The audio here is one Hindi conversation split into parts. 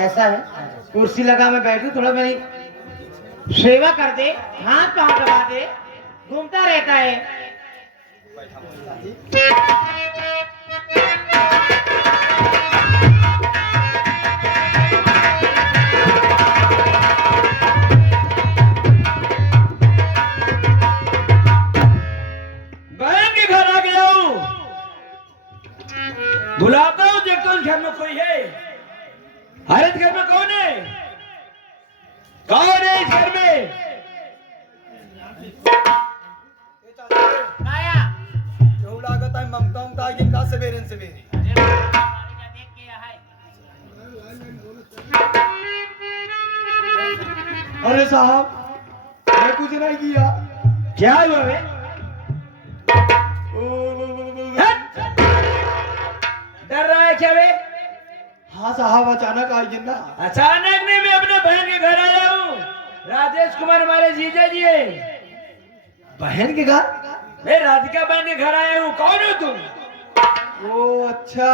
ऐसा है, कुर्सी लगा मैं बैठू, थोड़ा मेरी सेवा कर दे, हाथ पांव दबा दे, घूमता रहता है। बहन के घर आ गया हूँ, बुलाता हूँ, देखता हूँ घर में कोई है। अरे घर में कौन है? कौन है इस घर में? लागत है ममता उमता जिनका सवेरे सवेरे। अरे साहब, मैं कुछ नहीं किया। क्या हुआ बे? डर रहा है क्या बे? हाँ साहब, अचानक आई ना। अचानक नहीं, मैं अपने बहन के घर आया हूँ। राजेश कुमार हमारे जीजा जी है। बहन के घर? मैं राधिका बहन के घर आया हूँ। कौन हो तुम? ओ अच्छा,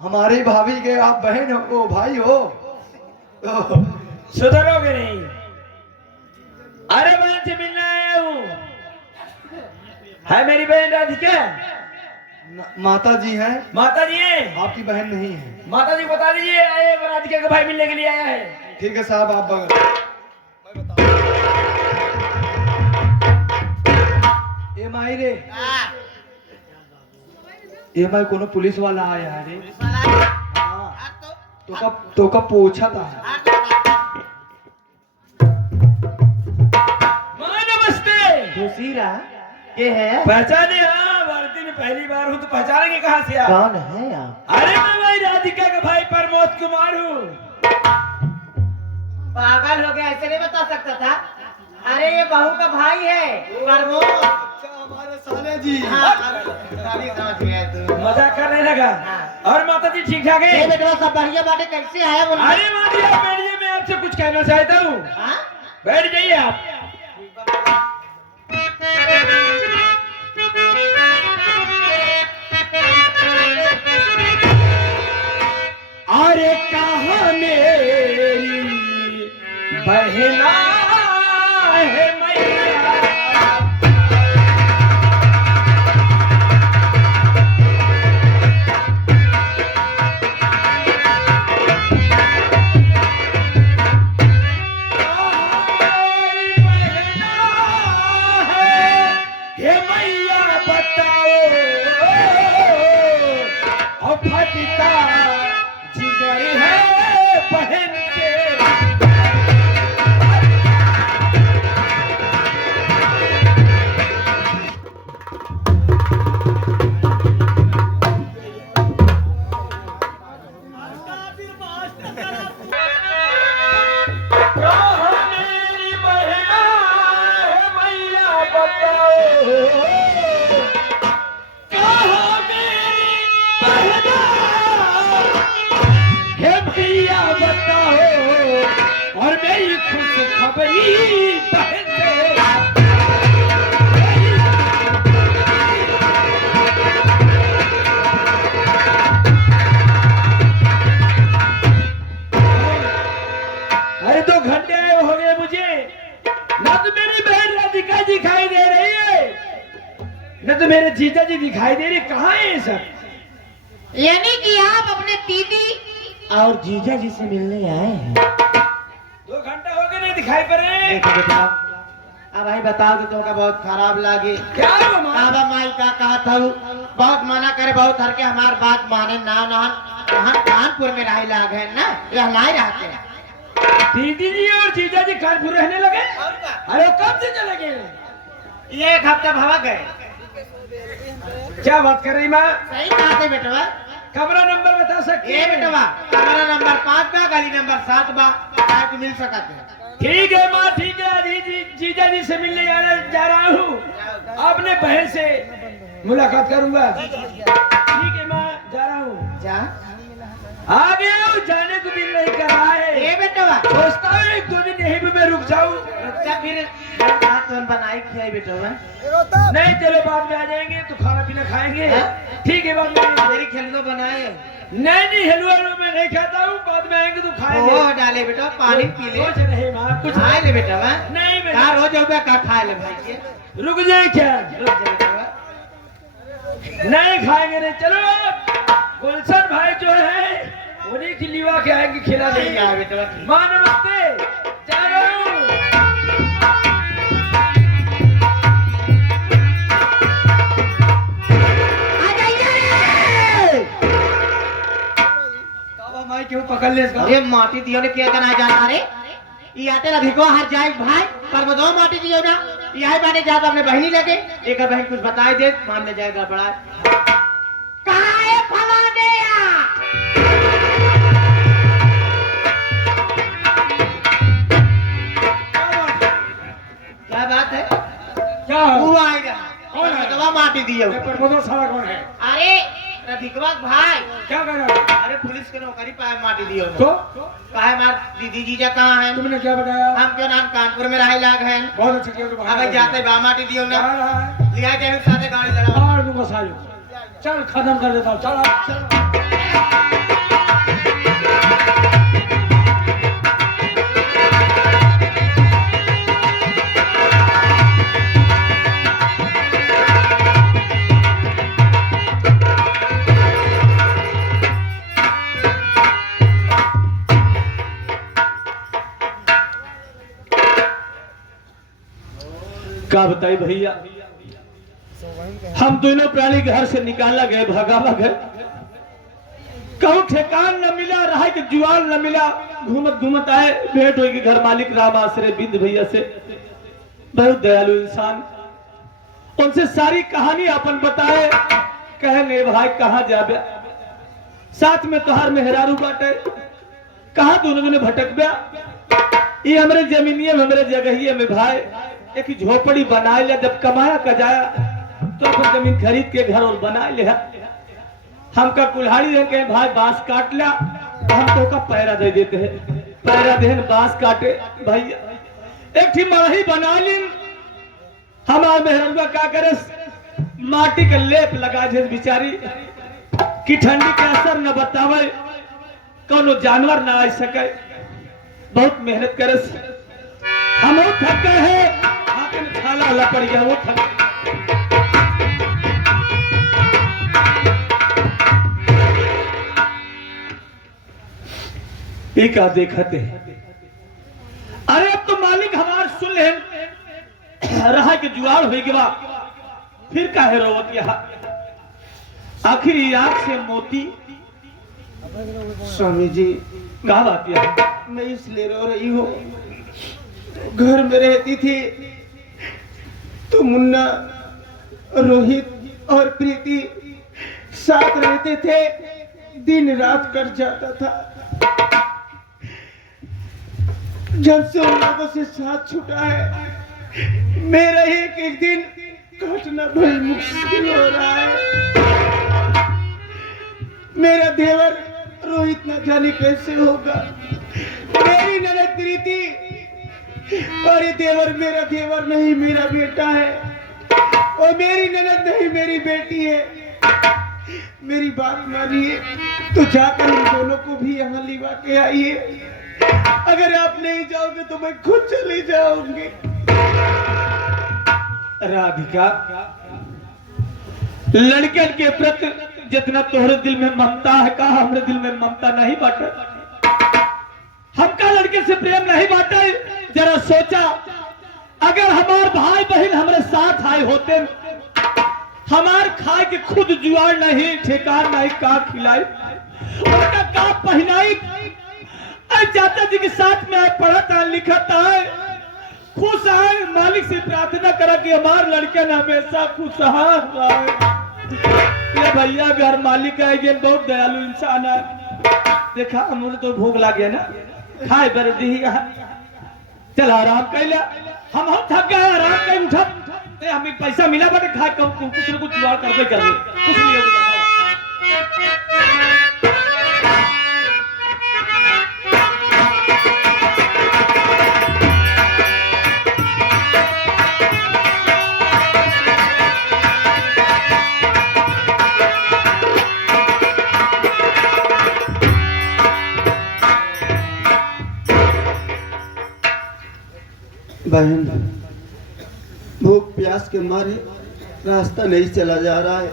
हमारी भाभी के आप बहन हो, ओ भाई हो। सुधरोगे नहीं? अरे बहन से मिलने आया हूँ। है मेरी बहन राधिका? माता जी हैं। माता जी है? आपकी बहन नहीं है। माता जी बता दीजिए, आए राधिका का भाई मिलने के लिए आया है। ठीक है साहब, आप बगल ए माई रे, ए माई कोनो पुलिस वाला आया है रे। हाँ, तो कब पूछा था। माँ नमस्ते। खुशी रहा के है? पहचाने? हाँ, भारती में पहली बार हूँ तो पहचानेंगे कहाँ से आप? कौन है आप? अरे मैं भाई राधिका का भाई प्रमोद कुमार हूँ। पागल हो गया, ऐसे नहीं बता सकता था। अरे ये बहू का भाई है प्रमोद। अच्छा, हमारे साले जी। हाँ, साली समझ गया तू। मजाक करने लगा। और माता जी ठीक ठाक है? बेटा सब बढ़िया बातें कैसे आया बोल? अरे माँ जी आप बैठिए, मैं आपसे कुछ कहना चाहता हूँ। बैठ जाइए आप। अरे कहाँ मेरी बहना है मैया? जिगर है बहन के। मेरी बहना है मैया बताओ, और मेरी खुश खबरी बहन से। अरे 2 घंटे हो गए मुझे, ना तो मेरी बहन राधिका दिखाई दे रही है, न तो मेरे जीजा जी दिखाई दे रहे। कहाँ है ये सब? यानी कि आप अपने दीदी और जीजा जी से मिलने आए हैं। 2 घंटा हो गए नहीं दिखाई पड़ रहे। देखो बेटा, अब भाई बताओ तो तुमका बहुत खराब लागे। क्या हुआ माँ? आबा माई का कहा था, बहुत मना करे, बहुत हर के हमार बात माने ना ना। हम कानपुर में रह लाग है ना, यह नहीं रहते हैं। दीदी जी और जीजा जी कानपुर रहने लगे? अरे वो कब से चले गए? ये 1 हफ्ता भवा गए। क्या बात कर रही माँ? सही कहा थे बेटवा। कमरा नंबर बता सकती ये है? बेटवा कमरा नंबर 5 बा, गली नंबर 7 बा, आप मिल सकते हैं। ठीक है माँ, ठीक है। जीजा जी से मिलने जा रहा हूँ, अपने बहन से मुलाकात करूंगा। ठीक है माँ, जा रहा हूँ। जा आ गया हूँ, जाने को दिल नहीं कर रहा है। ये बेटवा सोचता हूँ 1-2 दिन यहीं पे मैं रुक जाऊँ। अच्छा फिर बात तो बनाई खिलाई बेटवा। नहीं चलो बाद में आ जाएंगे तो खाना पीना खाएंगे। ठीक है बाद में। मेरी खिलौना बनाए। नहीं हलवा मैं नहीं खाता हूँ, बाद में ले बेटा पानी पी ले कुछ नहीं माँ कुछ खाए ले बेटा वा नहीं का बेटा रोज होगा का खाए ले भाई के रुक जाए क्या रुक जा बेटा वा। नहीं खाएंगे नहीं चलो गुलशन भाई जो है उन्हीं की लिवा के आएंगे खिला नहीं देंगे आ बेटा वा। माँ नमस्ते चलो काबा माई क्यों पकड़ ले इसका अरे माटी दियो ने क्या करना जाता रे ये आते ना भिको हर जाए भाई पर बदो माटी दियो ना ये आई बाने जाता अपने बहनी लगे एक बहन कुछ बताए दे मान में जाएगा बड़ा कहाँ है फलाने क्या बात है क्या वो आएगा कौन है? दवा माटी दियो परमोदो साला कौन है अरे रधिकवा भाई क्या कर रहा है अरे पुलिस के नौकरी पाए माटी दियो तो काहे मार दीदी जीजा कहाँ है तुमने क्या बताया हम क्यों नाम कानपुर में रहे लाग हैं बहुत अच्छा किया तुम अब जाते बा माटी दियो ना जा रहा है लिया जाए साथे गाड़ी लड़ा मार दूंगा सालो चल खत्म कर देता हूँ चल चल क्या बताई भैया हम दोनों प्राणी घर से निकाला गए भगावा गए कहूँ ठेकान न मिला रहा कि जुआन न मिला घूमत घूमत आए भेंट हुई कि घर मालिक राम आश्रय बिंद भैया से बहुत दयालु इंसान उनसे सारी कहानी अपन बताए कहने भाई कहाँ जाबे साथ में तोहार मेहरारू बाटे कहाँ दोनों दोनों भटक गया ये हमारे जमीनिये में हमारे जगहिये में भाई एक झोपड़ी बनाए लिया जब कमाया कजाया तो अपन जमीन खरीद के घर और बनाए लिया हमका कुल्हाड़ी दे के भाई बांस काट लिया हम तो का पैरा दे देते हैं पैरा देन बांस काटे भैया एक थी मड़ही बना ली हमारा मेहरबा क्या करे माटी का लेप लगा दे बेचारी कि ठंडी के असर न बतावे कोनो जानवर न आ सके बहुत मेहनत करे हम वो थक गए हैं हाथ में छाला वाला पड़ गया वो थक एक आ देखते हैं अरे अब तो मालिक हमार सुन ले रहा कि जुआर हो गया फिर काहे रोवत यहाँ आखिर ये आंख से मोती स्वामी जी कहा बात है मैं इसलिए रो रही हूँ घर में रहती थी तो मुन्ना रोहित और प्रीति साथ रहते थे दिन रात कट जाता था जब से उन लोगों से साथ छूटा है मेरा एक एक दिन कटना बड़ी मुश्किल हो रहा है मेरा देवर रोहित न जाने कैसे होगा मेरी ननद प्रीति और ये देवर मेरा देवर नहीं मेरा बेटा है और मेरी ननद नहीं मेरी बेटी है मेरी बात मानिए तो जाकर इन दोनों को भी यहाँ लिवा के आइए अगर आप नहीं जाओगे तो मैं खुद चली जाऊंगी राधिका लड़कन के प्रति जितना तोहरे दिल में ममता है कहा हमरे दिल में ममता नहीं बांटा हमका लड़के से प्रेम नहीं बांटा जरा सोचा अगर हमार भाई बहन हमारे साथ आए होते हमार खाए के खुद जुआर नहीं ठेकार नहीं का खिलाई उनका का पहनाई चाचा जी के साथ में आज पढ़ा लिखा है खुश है मालिक से प्रार्थना करा कि हमार लड़के न हमेशा खुशहाल रहे ये भैया घर मालिक है ये बहुत दयालु इंसान है देखा मुझे तो भूख लग गया ना खाए बर दी चल आराम कर लिया हम थक गए आराम कर उठा हमें पैसा मिला बटे खाए कुछ न कुछ जुगाड़ करते कर कुछ नहीं होगा बहन, भूख प्यास के मारे रास्ता नहीं चला जा रहा है।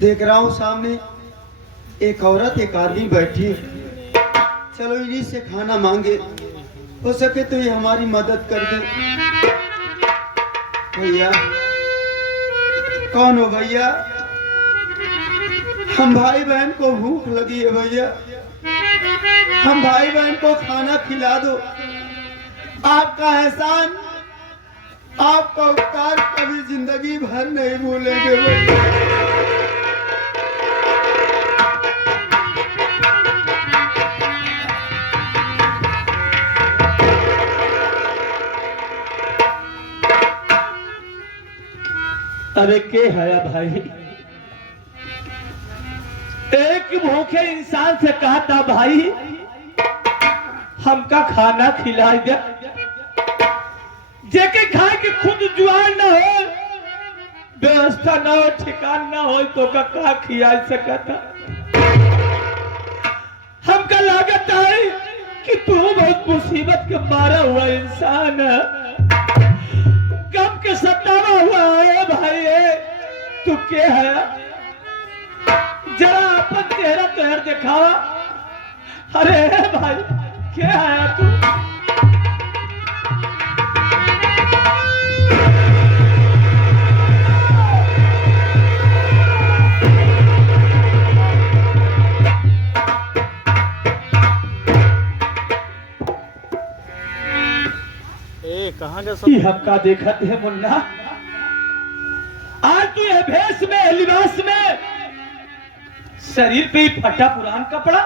देख रहा हूँ सामने एक औरत एक आदमी बैठी, चलो इन्हीं से खाना मांगे, हो सके तो ये हमारी मदद कर दे। भैया, कौन हो भैया? हम भाई बहन को भूख लगी है भैया, हम भाई बहन को खाना खिला दो। आपका एहसान, आपका उपकार कभी जिंदगी भर नहीं भूलेंगे भैया। अरे के है भाई, एक भूखे इंसान से कहा था भाई हमका खाना खिलाई दे, जेके खाए के खुद जुआन ना हो, व्यवस्था ना हो, ठिकान ना हो, तो का खिला सकता। हमका लागत है कि तू बहुत मुसीबत के मारा हुआ इंसान है, गम के सतावा हुआ है भाई। तू क्या है? जरा अपन चेहरा तोहर दिखावा। अरे भाई क्या है तू? ये हक्का देखत है मुन्ना, आज तू ये भेष में लिबास में, शरीर पे ही फटा पुरान कपड़ा,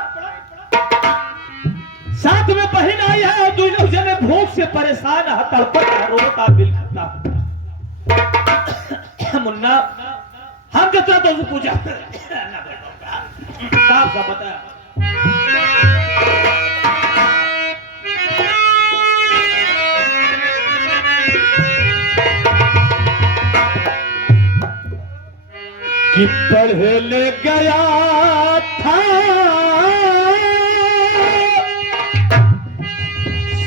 साथ में बहन आई है और दोनों जने भूख से परेशान है, तड़पता रोता बिलखता। मुन्ना हम कितना तो पूजा साफ सा बता। कि पढ़ने गया था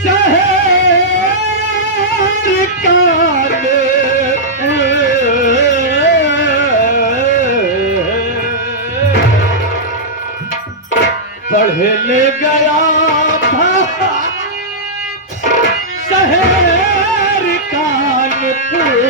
शहर काले, पढ़ने गया था शहर कानपुर,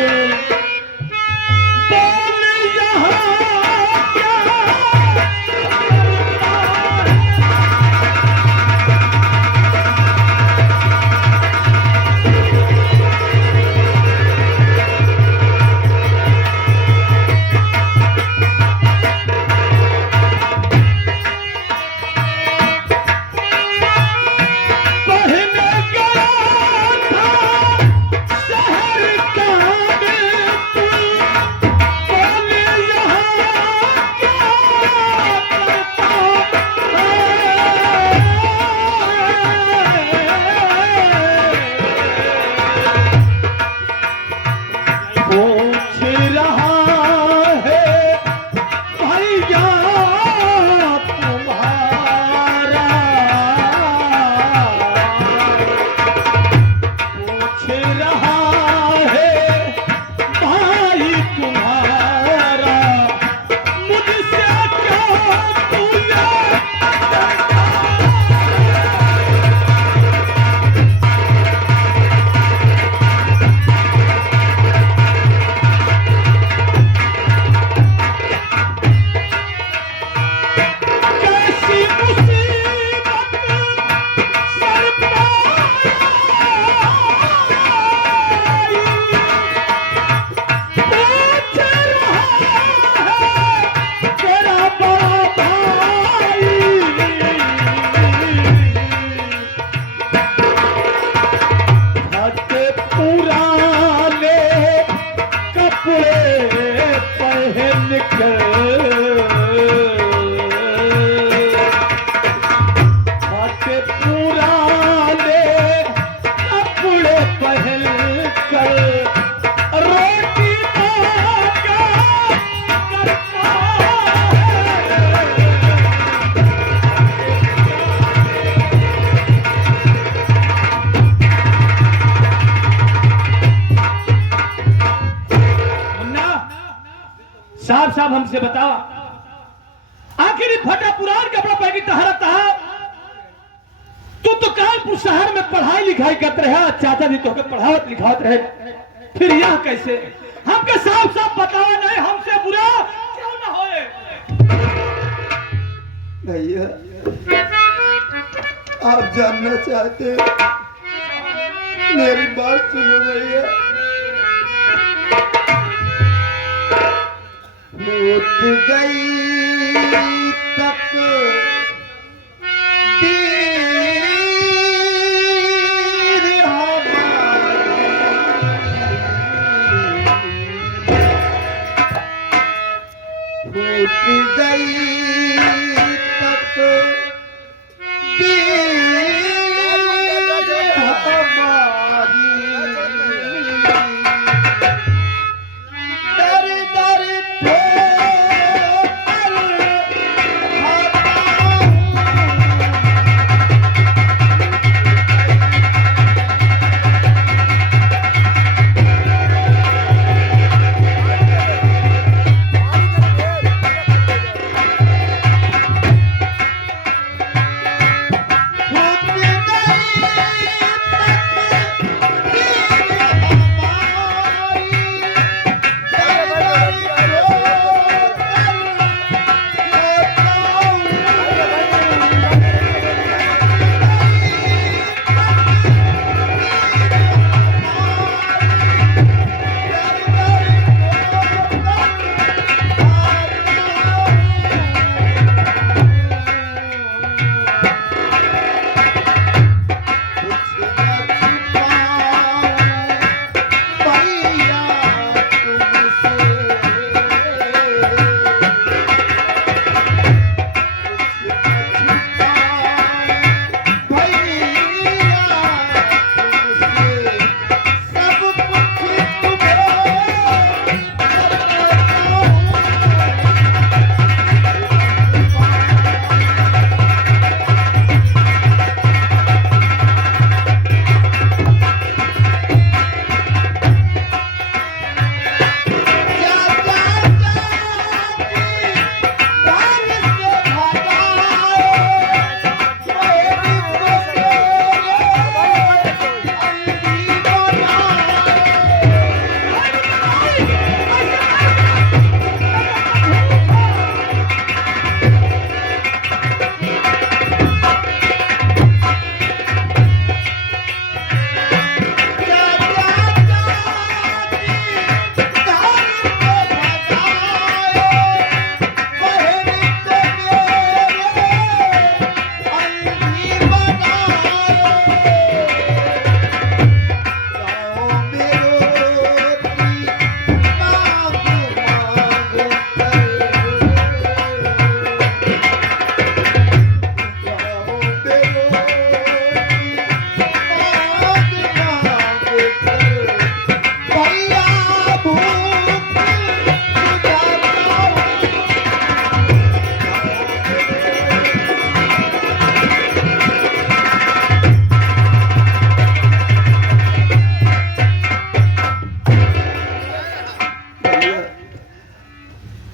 पढ़ने गया था साफ साफ हमसे बता, आखिर ये फटा पुराण कपड़ा पहन के तहरत था। तू तो कानपुर शहर में पढ़ाई लिखाई करते रहे, चाचा जी तो पढ़ावत लिखावत रहे, फिर यह कैसे? हमके साफ साफ बताओ, नहीं हमसे बुरा क्यों ना होए। भैया आप जानना चाहते हो, मेरी बात सुनो भैया। टूट गई तक टूट गई तक दर दर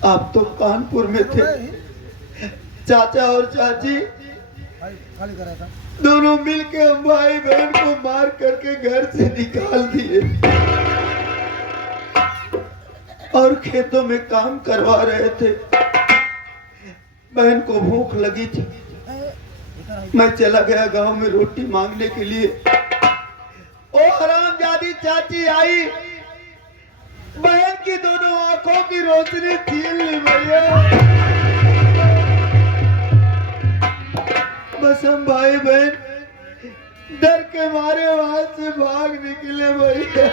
आप तो कानपुर में थे, चाचा और चाची दोनों मिलके हम भाई बहन को मार करके घर से निकाल दिए और खेतों में काम करवा रहे थे। बहन को भूख लगी थी, मैं चला गया गांव में रोटी मांगने के लिए। ओ हरामजादी चाची आई, बहन की दोनों आंखों की रोशनी छीन ली भैया। बस हम भाई बहन डर के मारे वहां से भाग निकले भैया।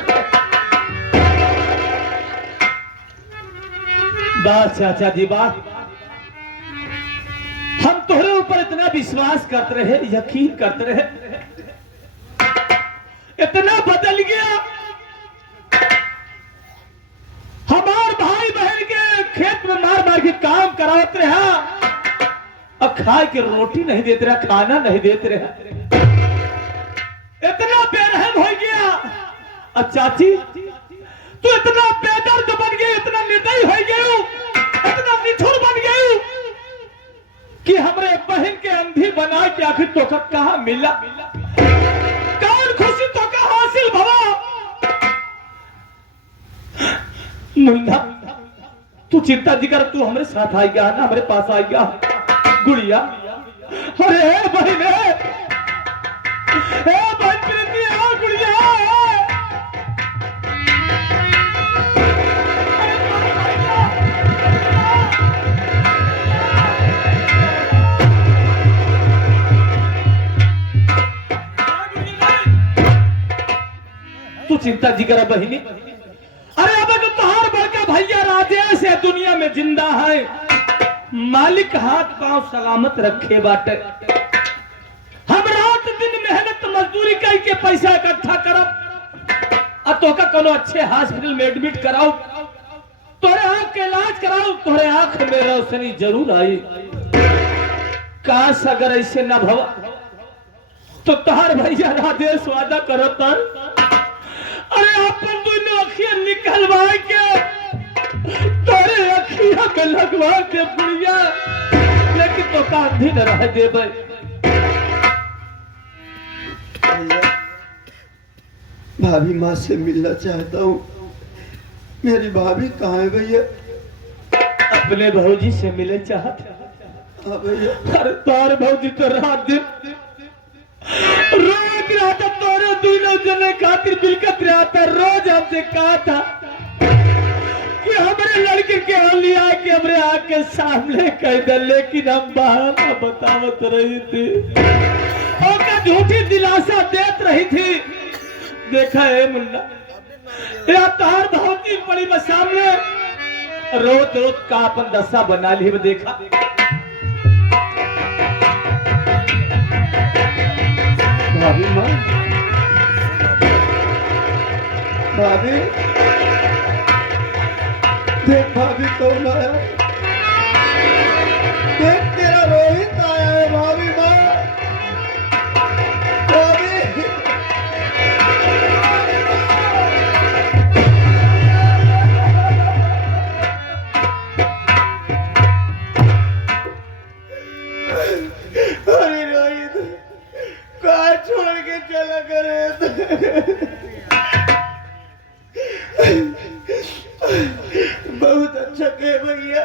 बात चाचा जी बात, हम तोहरे ऊपर इतना विश्वास करते रहे, यकीन करते रहे, इतना बदल गया। हमार भाई बहन के खेत में मार मार के काम कराते रहा और खाए के रोटी नहीं देते रहा, खाना नहीं देते रहा, इतना बेरहम हो गया। और चाची तू इतना बेदर्द बन गई, इतना निर्दयी हो गई निठुर बन गई कि हमरे बहन के अंधी बना के आखिर तो कहा मिला, कौन खुशी तो का हासिल भवा। मुन्ना तू चिंता जी कर, तू हमारे साथ आई गया ना, हमारे पास आई गया गुड़िया। अरे बहन प्रीति आ गुड़िया। तू चिंता जी कर बहनी। अरे अब अगर तुहार बड़का भैया राजेश है दुनिया में जिंदा है, मालिक हाथ पांव सलामत रखे बाटे। हम रात दिन मेहनत मजदूरी करके पैसा इकट्ठा करब, तो का कोनो अच्छे हॉस्पिटल में एडमिट कराओ, तोरे आंख के इलाज कराओ, तोरे आंख में रोशनी जरूर आई। काश अगर ऐसे न भवा तो तुहार भैया राजेश वादा करो तर अरे अपन दोनों अखियां निकलवा के तोरे अखियां में लगवा के बुढ़िया, लेकिन तो कांधी न रह दे भाई। भाभी माँ से मिलना चाहता हूँ। मेरी भाभी कहाँ है भैया? अपने भौजी से मिले चाहते? हाँ भैया। अरे तार भौजी तो रात दिन रोज रहता, तोरे दोनों जने खातिर बिलकत रहता। रोज हमसे कहा था कि हमारे लड़के के लिया कि हमारे आके सामने कह दे, लेकिन हम बहाना बतावत रही थी और क्या झूठी दिलासा देत रही थी। देखा है मुन्ना, या तार बहुत ही बड़ी बस सामने रोज रोज का अपन दशा बना ली। देखा भाभी माँ, भाभी देख, भाभी कौन आया? देख तेरा रोहित आया है भाभी माँ। भाभी अरे रोहित कहाँ छोड़ के चला करे? बहुत अच्छा के भैया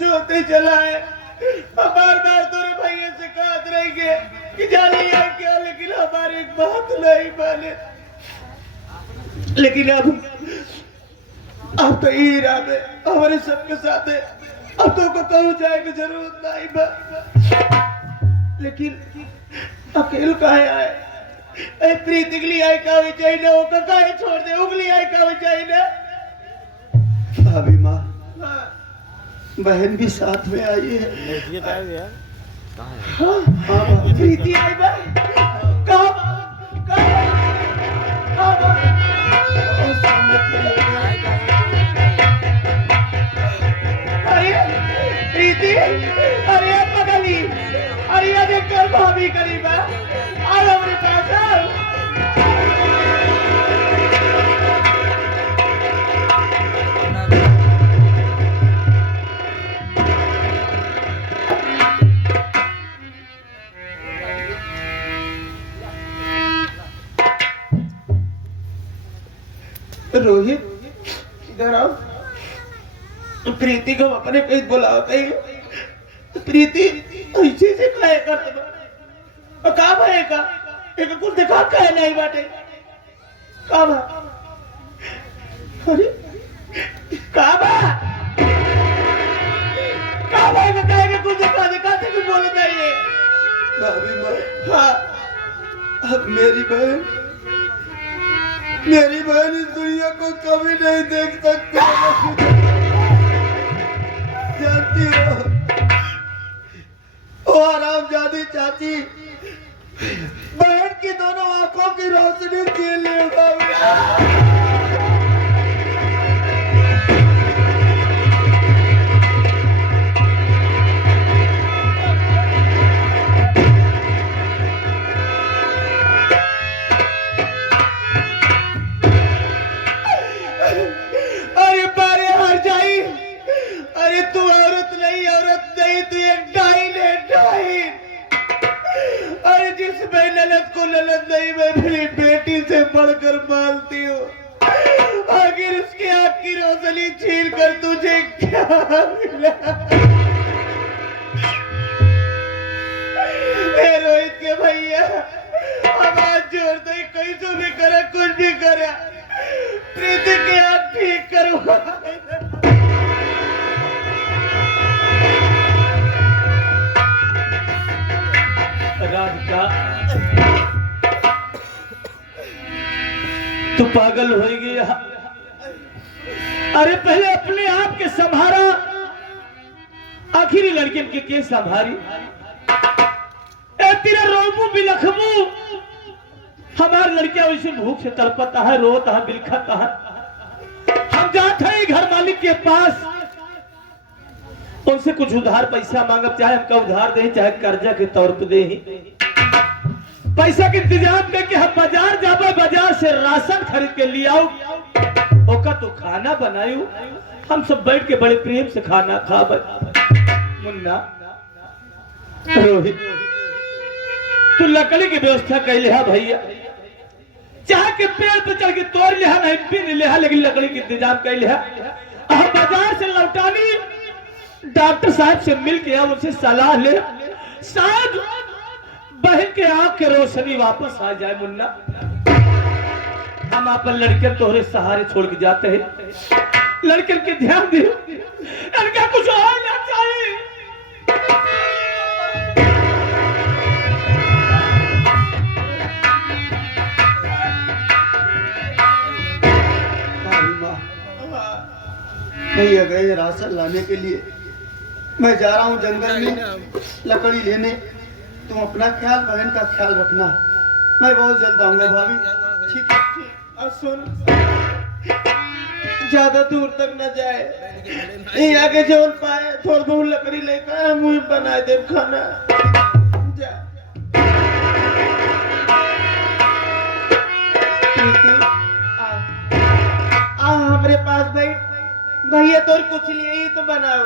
जोते चला है। बार बार तोरे भैया से कहत रहेंगे कि जाने यार क्या, लेकिन हमारी एक बात नहीं माने। लेकिन अब तो हीरा में हमारे सबके साथ है, अब तो को कहूँ जाए की जरूरत नहीं बा। लेकिन अकेले काहे आए? ए प्रीति के लिए आए का भी चाहिए ना, वो काहे छोड़ दे, उगली आए का भी चाहिए ना। भाभी माँ, बहन भी साथ में आई है। हाँ हाँ प्रीति आई बा। अरे प्रीति, अरे पगली, अरे देखकर भाभी करीब आ हमारे पास। रोहित इधर आओ। प्रीति को अपने पे बुलाओ। प्रीति ऐसे से काहे करते बा? और का भाई का एक कुछ दिखा काहे नहीं बाटे? का बा? अरे का बा? का भाई का काहे के कुछ दिखा से कुछ बोले जाइए। भाभी माँ, हाँ अब मेरी बहन इस दुनिया को कभी नहीं देख सकती। जानती हो ओ हरामजादी चाची बहन की दोनों आंखों की रोशनी छीन ली। अरे बारे हर जाई, अरे तू औरत नहीं औरत नहीं, मैं मेरी बेटी से बढ़कर मानती हूँ। आखिर उसकी आँख की रोशनी छीन कर तुझे क्या मिला? हे रोहित के भैया, आवाज जोड़ दे, कैसे भी करे, कुछ भी करे, प्रीति की आँख ठीक करवा। राधिका, तू पागल हो गया। अरे पहले अपने आप के संभारा, आखिरी लड़कियन के संभारी। तेरा रोबू बिलखबू, हमारी लड़कियां वैसे भूख से तड़पता है, रोता है, बिलखता है। हम जाते हैं घर मालिक के पास, उनसे कुछ उधार पैसा मांगब, चाहे हमका उधार दे चाहे कर्जा के तौर पर दे। पैसा के इंतजाम करके हम बाजार जाबे, बाजार से राशन खरीद के ले आओ, ओका तो खाना बनायू, हम सब बैठ के बड़े प्रेम से खाना खाबे। मुन्ना, रोहित, तू लकड़ी की व्यवस्था कैले है भैया, चाहे के पेड़ पे चढ़ के तोड़ ले, नहीं पिन ले, लेकिन लकड़ी की इंतजाम कैले है। हम बाजार से लौटानी, डॉक्टर साहब से मिल के उनसे सलाह ले, शायद बहन के आंख के रोशनी वापस आ जाए। मुन्ना, हम अपन लड़के तोहरे सहारे छोड़ के जाते हैं, लड़के के ध्यान दे, लड़का कुछ और ना चाहिए। भैया गए राशन लाने के लिए, मैं जा रहा हूँ जंगल में लकड़ी लेने। तुम अपना ख्याल, बहन का ख्याल रखना, मैं बहुत जल्द आऊंगा भाभी। ठीक है? और सुन, ज्यादा दूर तक न जाए, ये आगे जोन पाए थोड़ा बहुत लकड़ी लेकर मुंह बना दे खाना। जा प्रीति, आ हमारे पास बैठ, भैया तो कुछ लिए ही तो बनाओ।